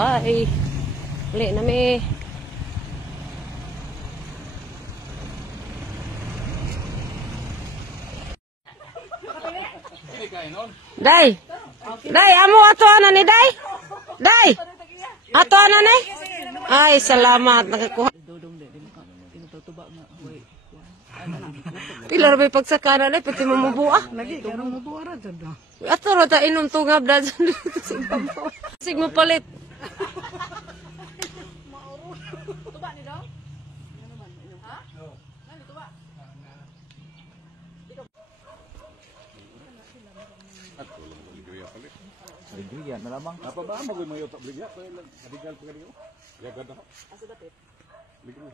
Bye. Uli na mi. Day. Day, amo ato ana ni Day. Day. Ato ana ni. Ay, salamat nakakuha. Pila ra bay pagsakana na pati mamubuah. Lagi ka nang mabuara dyan na. Ato ra ta inom tungab da. Sig mo palit. Tuba ni daw? Ha? Nani tuba? Bigyan na lamang. Apa ba mo mayo ta bigyan? Adigal pa kaniyo. Ya ganda. Asa dapit? Bigyan.